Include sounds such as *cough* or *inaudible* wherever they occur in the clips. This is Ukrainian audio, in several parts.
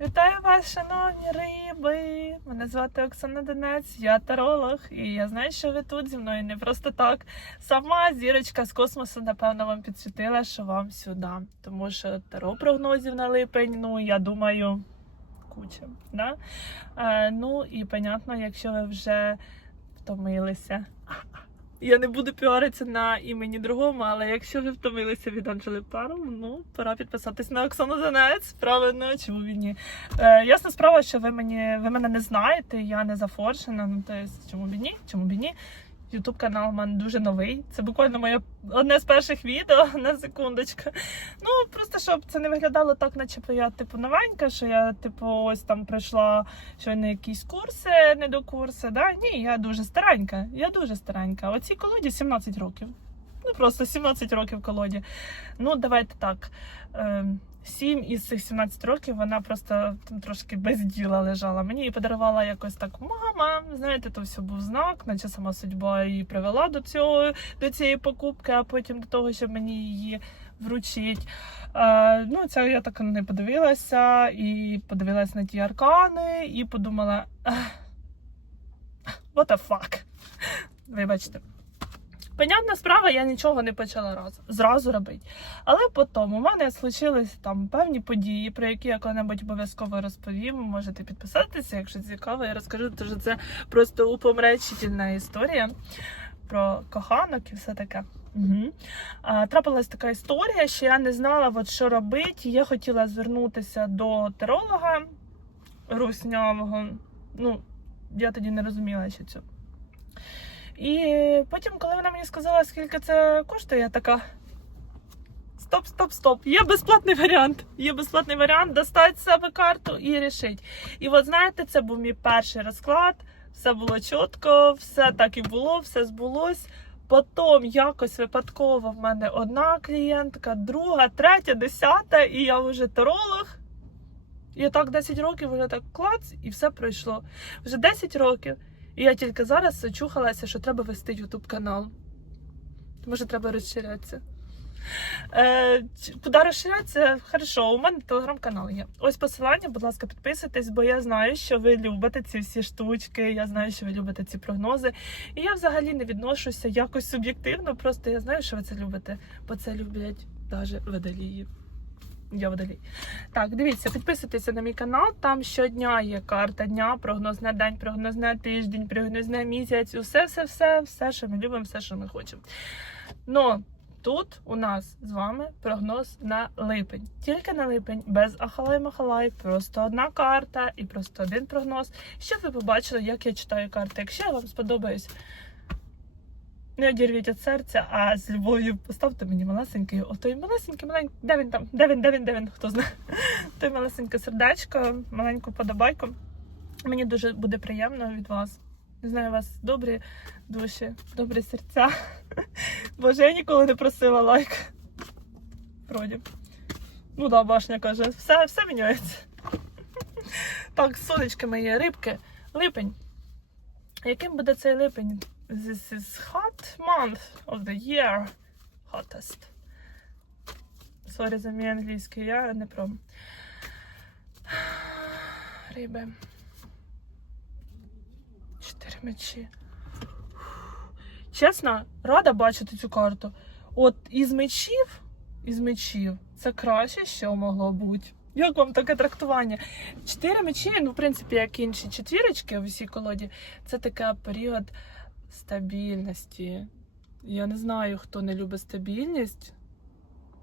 Вітаю вас, шановні риби! Мене звати Оксана Донець, я таролог, і я знаю, що ви тут зі мною не просто так. Сама зірочка з космосу, напевно, вам підсвітила, що вам сюди. Тому що таро прогнозів на липень, ну я думаю, куча. Да? Е, ну і понятно, якщо ви вже втомилися. *laughs* Я не буду піаритися на імені другому, але якщо ви втомилися від Анджели Пару, ну пора підписатись на Оксану Занець. Правильно, чому він ні? Е, ясна справа, що ви мені ви мене не знаєте, я не зафоршена. Ну то чому б ні? Чому б ні? Ютуб канал у мене дуже новий. Це буквально моє одне з перших відео *laughs* на секундочку. Ну просто щоб це не виглядало так, наче я типу новенька, що я, типу, ось там прийшла щойно якісь курси, не до курси. Да? Ні, я дуже старенька. Я дуже старенька. Оцій колоді 17 років. Ну просто 17 років колоді. Ну, давайте так. Е 7 із цих 17 років вона просто там трошки без діла лежала. Мені її подарувала якось так мама. Знаєте, то все був знак, наче сама судьба її привела до цього до цієї покупки, а потім до того, що мені її вручить. Е, ну, це я так не подивилася, і подивилася на ті аркани, і подумала: what the fuck, Вибачте. Понятна справа, я нічого не почала раз, зразу робити. Але потім у мене случились там певні події, про які я коли-небудь обов'язково розповім. Можете підписатися, якщо цікаво, я розкажу, тому що це просто упомречительна історія про коханок і все таке. Угу. А, трапилась така історія, що я не знала, от, що робити. Я хотіла звернутися до теролога руснявого. Ну, я тоді не розуміла, що це. І потім, коли вона мені сказала, скільки це коштує, я така. Стоп, стоп, стоп. Є безплатний варіант. Є безплатний варіант достати себе карту і рішити. І от знаєте, це був мій перший розклад. Все було чітко, все так і було, все збулось. Потім якось випадково в мене одна клієнтка, друга, третя, десята, і я вже таролог. І так 10 років вже так клац, і все пройшло. Вже 10 років. І я тільки зараз чухалася, що треба вести YouTube канал. Може, треба розширятися. Е, куди розширятися? Хорошо, у мене телеграм-канал є. Ось посилання, будь ласка, підписуйтесь, бо я знаю, що ви любите ці всі штучки, я знаю, що ви любите ці прогнози. І я взагалі не відношуся якось суб'єктивно, просто я знаю, що ви це любите, бо це люблять навіть водолії. Я водолій. Так, дивіться, підписуйтеся на мій канал. Там щодня є карта дня, прогноз день, прогноз тиждень, прогноз місяць. Усе, все, все, все, що ми любимо, все, що ми хочемо. Но тут у нас з вами прогноз на липень. Тільки на липень, без ахалай-махалай, просто одна карта і просто один прогноз. Щоб ви побачили, як я читаю карти. Якщо я вам сподобаюсь. Не одірвіть від серця, а з любов'ю поставте мені малесенький, отой малесенький, маленький, де він там, де він, де він, де він, хто знає. *laughs* Той малесеньке сердечко, маленьку подобайку. Мені дуже буде приємно від вас. Знаю, у вас добрі душі, добрі серця. *laughs* Боже, я ніколи не просила лайк. Вроді. Ну да, башня каже, все, все міняється. *laughs* Так, сонечки мої, рибки, липень. Яким буде цей липень? This is hot month of the year. Hottest. Сорі за мій англійський, я не про. Риби. Чотири мечі. Чесно, рада бачити цю карту. От із мечів, із мечів, це краще, що могло бути. Як вам таке трактування? Чотири мечі, ну, в принципі, як інші четвірочки в усій колоді, це такий період стабільності. Я не знаю, хто не любить стабільність.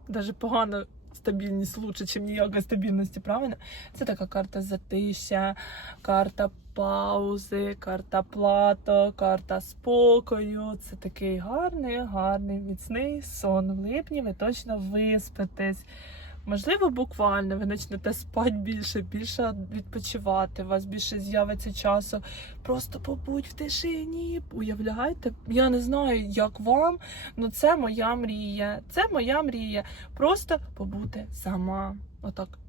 Даже погана стабільність лучше, ніж ніякої стабільності, правильно? Це така карта затища, карта паузи, карта плато, карта спокою. Це такий гарний, гарний, міцний сон. В липні ви точно виспитесь. Можливо, буквально ви почнете спати більше, більше відпочивати, у вас більше з'явиться часу. Просто побудь в тишині. Уявляєте? Я не знаю, як вам, але це моя мрія. Це моя мрія. Просто побути сама. Отак.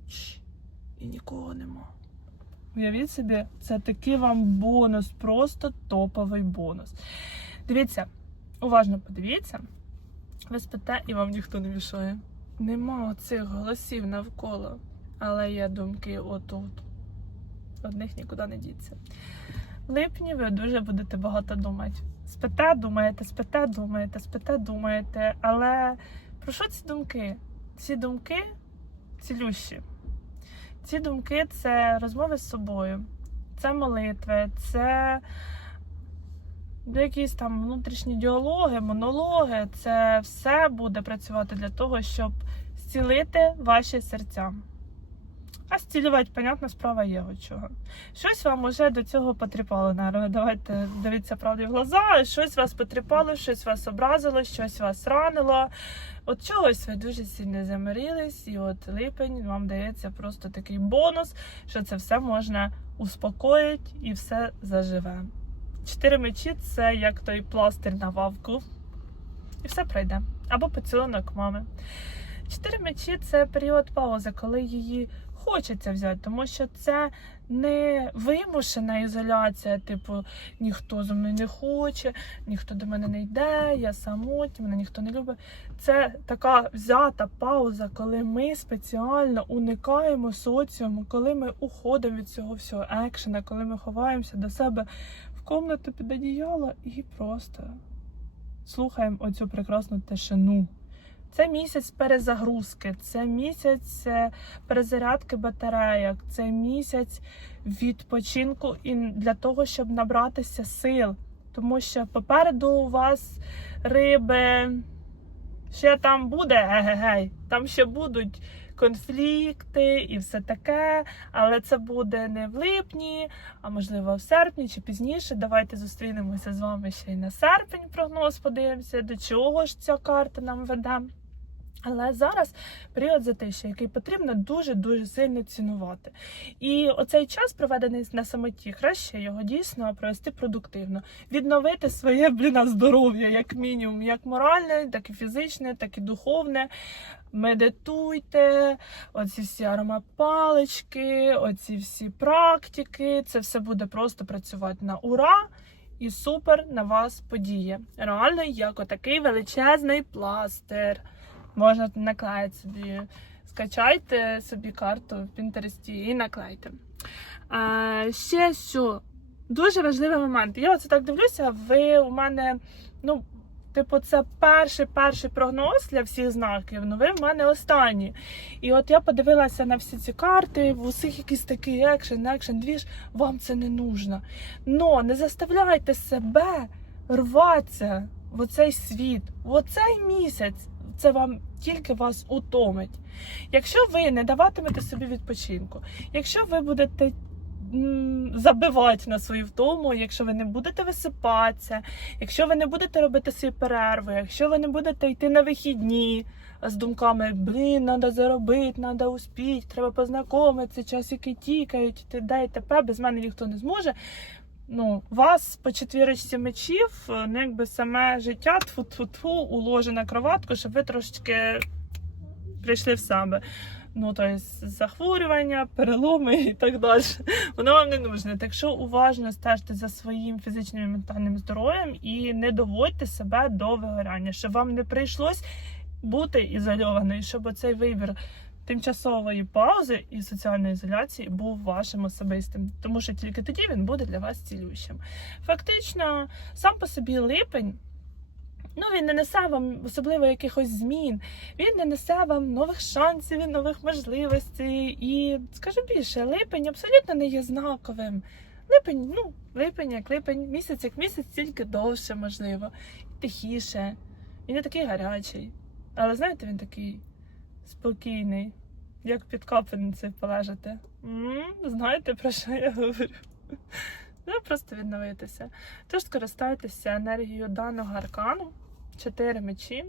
І нікого нема. Уявіть собі, це такий вам бонус, просто топовий бонус. Дивіться, уважно подивіться. Ви спите і вам ніхто не мішає. Нема оцих голосів навколо. але є думки отут. Одних нікуди не діться. В липні ви дуже будете багато думати. Спите, думаєте, спите, думаєте, спите, думаєте. Але про що ці думки? Ці думки цілющі. Ці думки це розмови з собою, це молитви, це якісь там внутрішні діалоги, монологи. Це все буде працювати для того, щоб зцілити ваші серця. А зцілювати, понятна справа є от чого. Щось вам уже до цього потріпало, наверное. Давайте дивіться правді в глаза. Щось вас потріпало, щось вас образило, щось вас ранило. От чогось ви дуже сильно замирились, і от липень вам дається просто такий бонус, що це все можна успокоїти і все заживе. Чотири мечі це як той пластир на вавку. І все пройде. Або поцілунок мами. Чотири мечі це період паузи, коли її хочеться взяти, тому що це не вимушена ізоляція, типу ніхто зі мною не хоче, ніхто до мене не йде, я самотня, мене ніхто не любить. Це така взята пауза, коли ми спеціально уникаємо соціуму, коли ми уходимо від цього всього екшена, коли ми ховаємося до себе комнату під одіяло і просто слухаємо оцю прекрасну тишину. Це місяць перезагрузки, це місяць е, перезарядки батарейок, це місяць відпочинку і для того, щоб набратися сил. Тому що попереду у вас риби ще там буде ге-ге-гей, там ще будуть конфлікти і все таке, але це буде не в липні, а можливо в серпні чи пізніше. Давайте зустрінемося з вами ще й на серпень. Прогноз подивимося, до чого ж ця карта нам веде. Але зараз період затишя, який потрібно дуже-дуже сильно цінувати. І оцей час, проведений на самоті, краще його дійсно провести продуктивно, відновити своє блін, здоров'я, як мінімум, як моральне, так і фізичне, так і духовне. Медитуйте, оці всі аромапалички, оці всі практики. Це все буде просто працювати на ура. І супер на вас подіє. Реально, як отакий величезний пластир можна наклеїти собі. Скачайте собі карту в Пінтересті і наклейте. А, ще що дуже важливий момент. Я оце так дивлюся, ви у мене, ну, типу, це перший перший прогноз для всіх знаків, ну ви в мене останні. І от я подивилася на всі ці карти, в усіх якийсь такий екшен, екшен, двіж, вам це не нужно. Но не заставляйте себе рватися в оцей світ, в оцей місяць це вам тільки вас утомить. Якщо ви не даватимете собі відпочинку, якщо ви будете забивати на свою втому, якщо ви не будете висипатися, якщо ви не будете робити свої перерви, якщо ви не будете йти на вихідні з думками блін, треба заробити, треба успіти, треба познайомитися, часики тікають, ти де і тепер, без мене ніхто не зможе. Ну, вас по четвірочці мечів, ну якби саме життя тфу-тфу-тфу уложить на кроватку, щоб ви трошечки прийшли в себе. Ну, тобто захворювання, переломи і так далі. Воно вам не нужне. Так що уважно стежте за своїм фізичним і ментальним здоров'ям і не доводьте себе до вигоряння, щоб вам не прийшлось бути ізольованою, щоб оцей вибір тимчасової паузи і соціальної ізоляції був вашим особистим, тому що тільки тоді він буде для вас цілющим. Фактично, сам по собі липень. Ну, він не несе вам особливо якихось змін, він не несе вам нових шансів і нових можливостей. І скажу більше, липень абсолютно не є знаковим. Липень, ну, липень як липень, місяць як місяць, тільки довше, можливо, і тихіше. Він не такий гарячий. Але знаєте, він такий спокійний, як під капельницею полежати. Знаєте, про що я говорю? Ну, просто відновитися. Тож скористайтеся енергією даного аркану. Чотири мечі.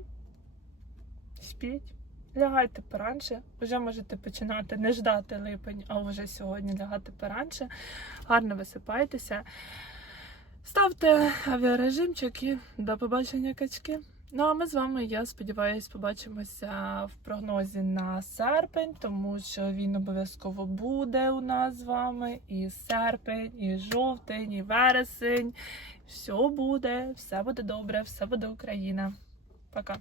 Спіть. Лягайте поранше. Вже можете починати не ждати липень, а вже сьогодні лягати поранше. Гарно висипайтеся. Ставте авіарежимчик і до побачення качки. Ну а ми з вами, я сподіваюся, побачимося в прогнозі на серпень, тому що він обов'язково буде у нас з вами. І серпень, і жовтень, і вересень. Все буде, все буде добре, все буде Україна. Пока.